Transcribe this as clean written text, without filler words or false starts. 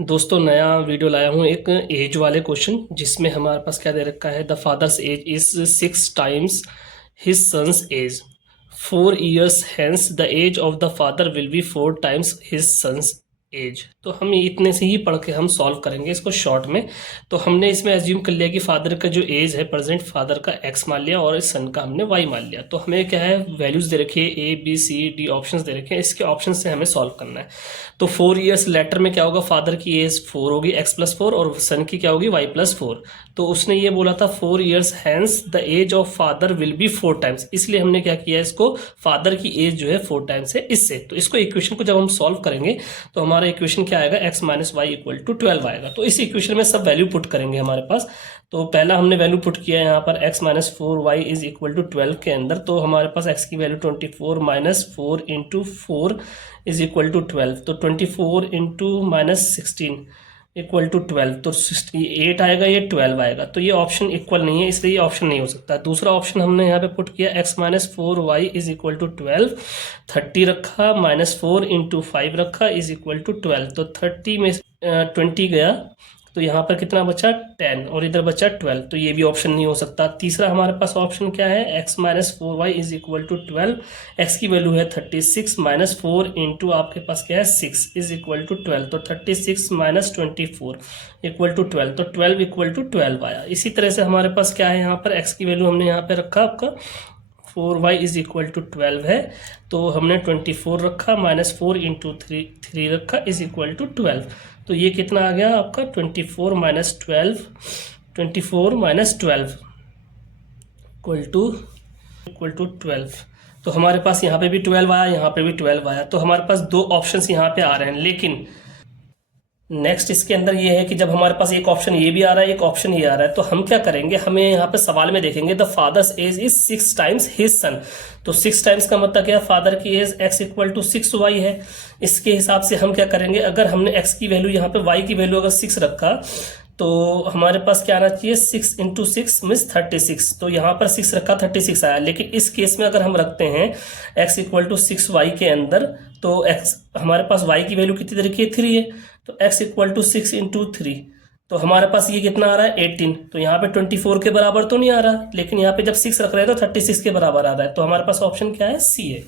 दोस्तों नया वीडियो लाया हूँ एक एज वाले क्वेश्चन जिसमें हमारे पास क्या दे रखा है। The father's age is 6 times his son's age. 4 years hence the age of the father will be 4 times his son's age. तो हम इतने से ही पढ़ के हम सॉल्व करेंगे इसको शॉर्ट में। तो हमने इसमें एज्यूम कर लिया कि फादर का जो एज है प्रेजेंट फादर का x मान लिया और सन का हमने y मान लिया। तो हमें क्या है, वैल्यूज दे रखी है A B C D options दे रखे हैं। इसके ऑप्शन से हमें सॉल्व करना है। तो 4 years लेटर में क्या होगा, फादर की एज 4 होगी x+4 और सन की क्या होगी y+4। तो उसने ये बोला था 4 years hence the age of father will be 4 times, इसलिए हमने क्या किया इसको फादर की एज जो है 4 times है इससे। तो इसको इक्वेशन को जब हम सॉल्व करेंगे तो हमारा इक्वेशन क्या आएगा, x - y = 12 आएगा। तो इस इक्वेशन में सब वैल्यू पुट करेंगे हमारे पास। तो पहला हमने वैल्यू पुट किया है यहाँ पर x - 4y = 12 के अंदर। तो हमारे पास x की वैल्यू 24 - 4 × 4 = 12। तो 24 × -16 = 12। तो 8 आएगा, ये 12 आएगा। तो ये ऑप्शन इक्वल नहीं है, इसलिए ये ऑप्शन नहीं हो सकता। दूसरा ऑप्शन हमने यहाँ पे पुट किया x - 4y = 12। 30 रखा, -4 × 5 रखा = 12। तो 30 में 20 गया, तो यहाँ पर कितना बचा 10 और इधर बचा 12। तो ये भी ऑप्शन नहीं हो सकता। तीसरा हमारे पास ऑप्शन क्या है, x - 4y = 12। x की वैल्यू है 36 -4 × आपके पास क्या है 6 = 12। तो 36 - 24 = 12। तो 12 = 12 आया। इसी तरह से हमारे पास क्या है, यहाँ पर x की वैल्यू हमने यहाँ पे रखा आपका 4y = 12 है। तो हमने 24 रखा, -4 × 3 रखा = 12। तो ये कितना आ गया आपका 24 - 12 = 12। तो हमारे पास यहाँ पे भी 12 आया, यहाँ पे भी 12 आया। तो हमारे पास दो ऑप्शंस यहाँ पे आ रहे हैं। लेकिन नेक्स्ट इसके अंदर ये है कि जब हमारे पास एक ऑप्शन ये भी आ रहा है, एक ऑप्शन ये आ रहा है, तो हम क्या करेंगे, हमें यहाँ पे सवाल में देखेंगे the father's age is 6 times his son. तो 6 times का मतलब क्या है, फादर की एज x = 6y है। इसके हिसाब से हम क्या करेंगे, अगर हमने x की वैल्यू यहाँ पे y की वैल्यू अगर 6 रखा तो हमारे पास क्या आना चाहिए, 6 × 6 मीन्स 36। तो यहाँ पर 6 रखा 36 आया। लेकिन इस केस में अगर हम रखते हैं x = 6y के अंदर, तो x हमारे पास y की वैल्यू कितनी तरीके 3 है। तो x = 6 × 3, तो हमारे पास ये कितना आ रहा है 18। तो यहाँ पे 24 के बराबर तो नहीं आ रहा, लेकिन यहाँ पे जब 6 रख रहे हैं तो 36 के बराबर आ रहा है। तो हमारे पास ऑप्शन क्या है, सी है।